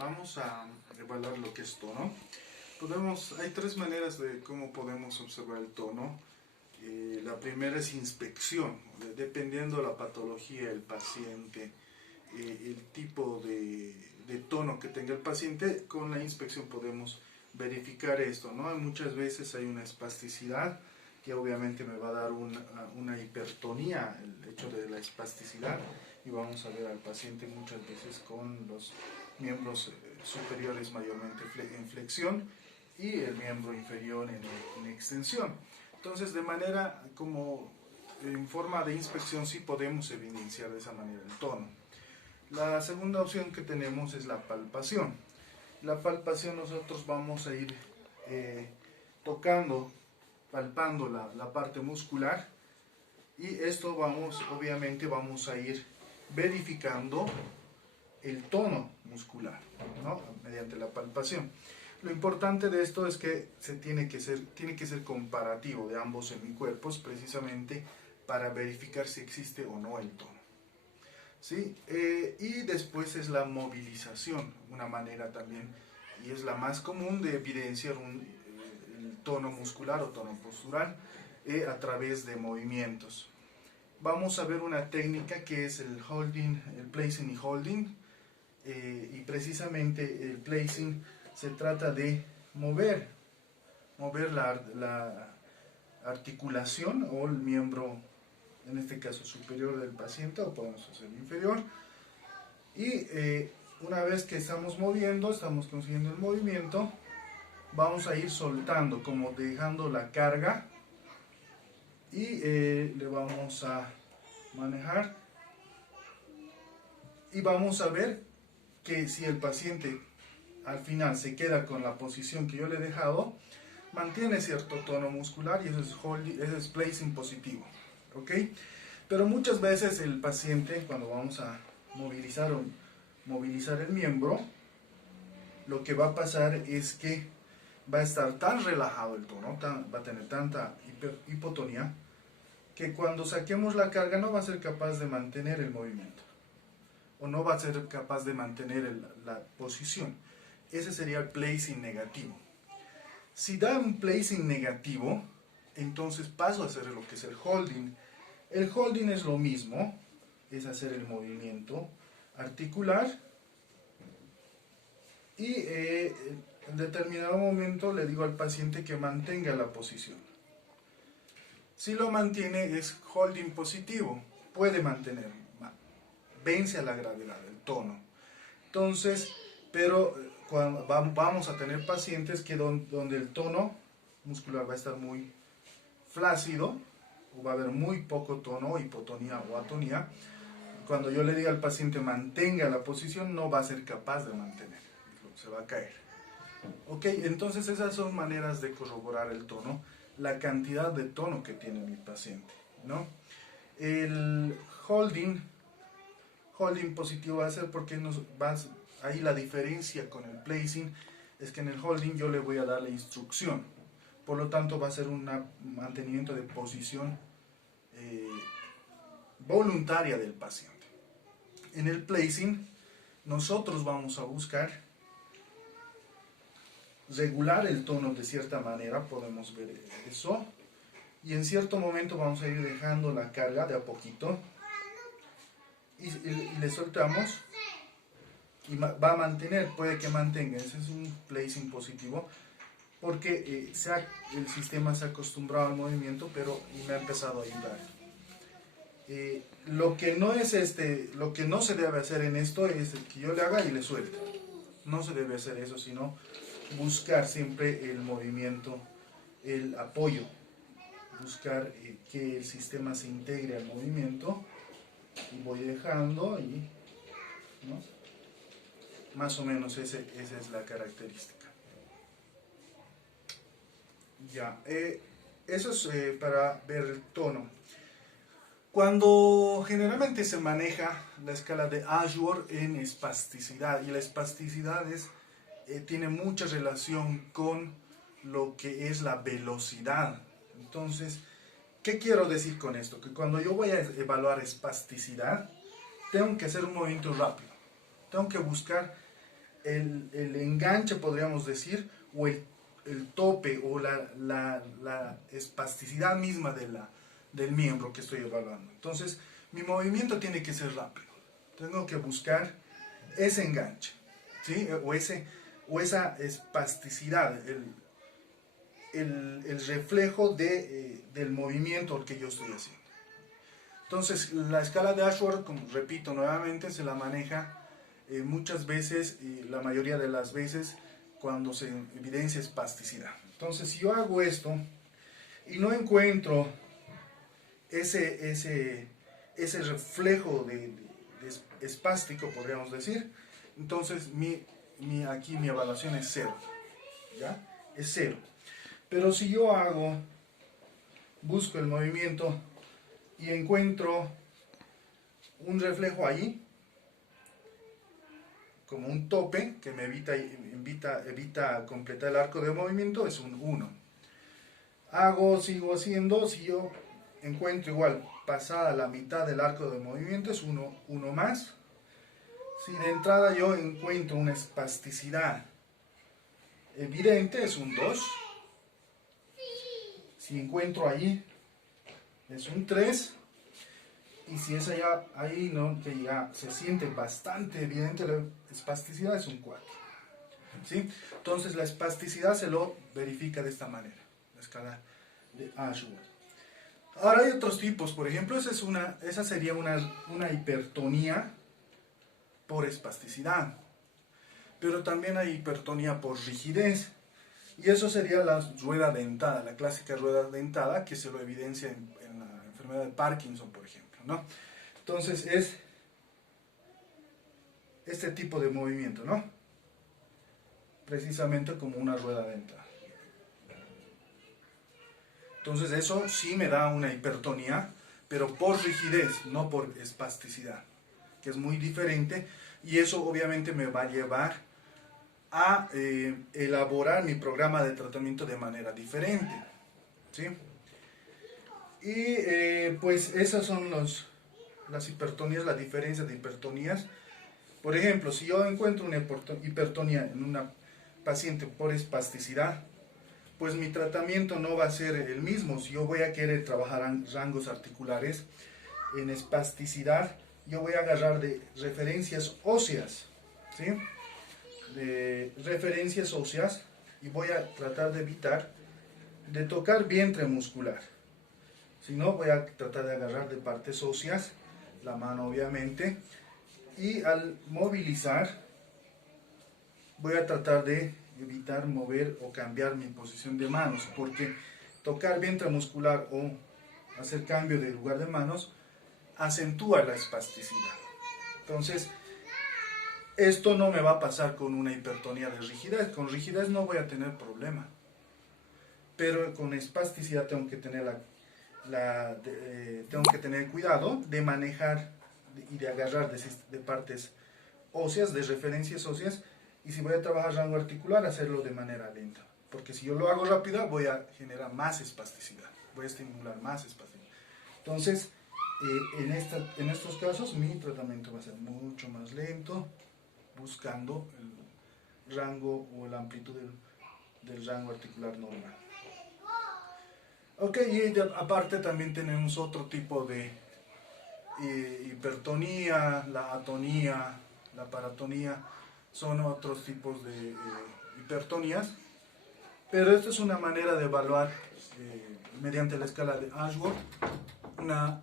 vamos a evaluar lo que es tono. Hay tres maneras de cómo podemos observar el tono. La primera es inspección, dependiendo de la patología del paciente, el tipo de tono que tenga el paciente, con la inspección podemos verificar esto, ¿no? Muchas veces hay una espasticidad que obviamente me va a dar una hipertonía, el hecho de la espasticidad, y vamos a ver al paciente muchas veces con los miembros superiores mayormente en flexión y el miembro inferior en extensión. Entonces, de manera como en forma de inspección sí podemos evidenciar de esa manera el tono. La segunda opción que tenemos es la palpación. La palpación nosotros vamos a ir palpando la parte muscular, y esto obviamente vamos a ir verificando el tono muscular, ¿no? Mediante la palpación. Lo importante de esto es que tiene que ser comparativo de ambos semicuerpos, precisamente para verificar si existe o no el tono. ¿Sí? Y después es la movilización, una manera también, y es la más común de evidenciar el tono muscular o tono postural a través de movimientos. Vamos a ver una técnica que es el holding, el placing y holding, y precisamente el placing se trata de mover la articulación o el miembro, en este caso superior del paciente, o podemos hacer inferior, y una vez que estamos consiguiendo el movimiento, vamos a ir soltando, como dejando la carga, y le vamos a manejar, y vamos a ver que si el paciente al final se queda con la posición que yo le he dejado, mantiene cierto tono muscular, y eso es placing positivo, ¿ok? Pero muchas veces el paciente, cuando vamos a movilizar el miembro, lo que va a pasar es que va a estar tan relajado el tono, va a tener tanta hipotonía, que cuando saquemos la carga no va a ser capaz de mantener el movimiento, o no va a ser capaz de mantener la posición. Ese sería el placing negativo. Si da un placing negativo, entonces paso a hacer lo que es el holding. El holding es lo mismo, es hacer el movimiento articular, y en determinado momento le digo al paciente que mantenga la posición. Si lo mantiene, es holding positivo, puede mantener, vence a la gravedad, el tono. Entonces, pero vamos a tener pacientes donde el tono muscular va a estar muy flácido, o va a haber muy poco tono, hipotonía o atonía. Cuando yo le diga al paciente mantenga la posición, no va a ser capaz de mantener, se va a caer. Ok, entonces esas son maneras de corroborar el tono, la cantidad de tono que tiene mi paciente, ¿no? El holding positivo va a ser porque ahí la diferencia con el placing es que en el holding yo le voy a dar la instrucción, por lo tanto va a ser un mantenimiento de posición voluntaria del paciente. En el placing nosotros vamos a buscar regular el tono de cierta manera, podemos ver eso, y en cierto momento vamos a ir dejando la carga de a poquito, y le soltamos, y va a mantener, puede que mantenga. Ese es un placing positivo, porque el sistema se ha acostumbrado al movimiento, pero me ha empezado a ayudar. Lo que no se debe hacer en esto es que yo le haga y le suelte. No se debe hacer eso, sino buscar siempre el movimiento, el apoyo, buscar que el sistema se integre al movimiento, y voy dejando, ¿no? Más o menos esa es la característica. Ya, eso es para ver el tono. Cuando generalmente se maneja la escala de Ashworth en espasticidad, y la espasticidad tiene mucha relación con lo que es la velocidad. Entonces, ¿qué quiero decir con esto? Que cuando yo voy a evaluar espasticidad, tengo que hacer un movimiento rápido. Tengo que buscar el enganche, podríamos decir, o el tope o la espasticidad misma del miembro que estoy evaluando. Entonces, mi movimiento tiene que ser rápido. Tengo que buscar ese enganche, ¿sí? o esa espasticidad, el reflejo del movimiento que yo estoy haciendo. Entonces, la escala de Ashworth, como repito nuevamente, se la maneja muchas veces, y la mayoría de las veces, cuando se evidencia espasticidad. Entonces, si yo hago esto y no encuentro ese reflejo de espástico, podríamos decir, entonces aquí mi evaluación es 0, ¿ya? Es 0. Pero si yo busco el movimiento y encuentro un reflejo ahí, como un tope que me evita completar el arco de movimiento, es un 1. Sigo haciendo, si yo encuentro igual pasada la mitad del arco de movimiento, es 1 más. Si de entrada yo encuentro una espasticidad evidente, es un 2. Si encuentro ahí, es un 3. Y si es ahí, ¿no?, que ya se siente bastante evidente la espasticidad, es un 4. ¿Sí? Entonces la espasticidad se lo verifica de esta manera, la escala de Ashworth. Ahora hay otros tipos, por ejemplo, esa sería una hipertonía por espasticidad. Pero también hay hipertonía por rigidez. Y eso sería la rueda dentada, la clásica rueda dentada que se lo evidencia en la enfermedad de Parkinson, por ejemplo, ¿no? Entonces es este tipo de movimiento, ¿no? Precisamente como una rueda dentada. Entonces eso sí me da una hipertonía, pero por rigidez, no por espasticidad, que es muy diferente, y eso obviamente me va a llevar a elaborar mi programa de tratamiento de manera diferente, ¿sí? Y pues esas son las hipertonías, la diferencia de hipertonías. Por ejemplo, si yo encuentro una hipertonía en una paciente por espasticidad, pues mi tratamiento no va a ser el mismo. Si yo voy a querer trabajar en rangos articulares, en espasticidad, yo voy a agarrar de referencias óseas, ¿sí? De referencias óseas, y voy a tratar de evitar de tocar vientre muscular. Si no, voy a tratar de agarrar de partes óseas, la mano obviamente, y al movilizar voy a tratar de evitar mover o cambiar mi posición de manos, porque tocar vientre muscular o hacer cambio de lugar de manos acentúa la espasticidad. Entonces, esto no me va a pasar con una hipertonía de rigidez. Con rigidez no voy a tener problema, pero con espasticidad tengo que tener tengo que tener cuidado de manejar y de agarrar de partes óseas, de referencias óseas, y si voy a trabajar rango articular, hacerlo de manera lenta, porque si yo lo hago rápido voy a generar más espasticidad, voy a estimular más espasticidad. Entonces, en estos casos mi tratamiento va a ser mucho más lento, buscando el rango o la amplitud del rango articular normal. Ok, y aparte también tenemos otro tipo de hipertonía, la atonía, la paratonía, son otros tipos de hipertonías, pero esta es una manera de evaluar mediante la escala de Ashworth una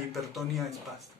hipertonía espástica.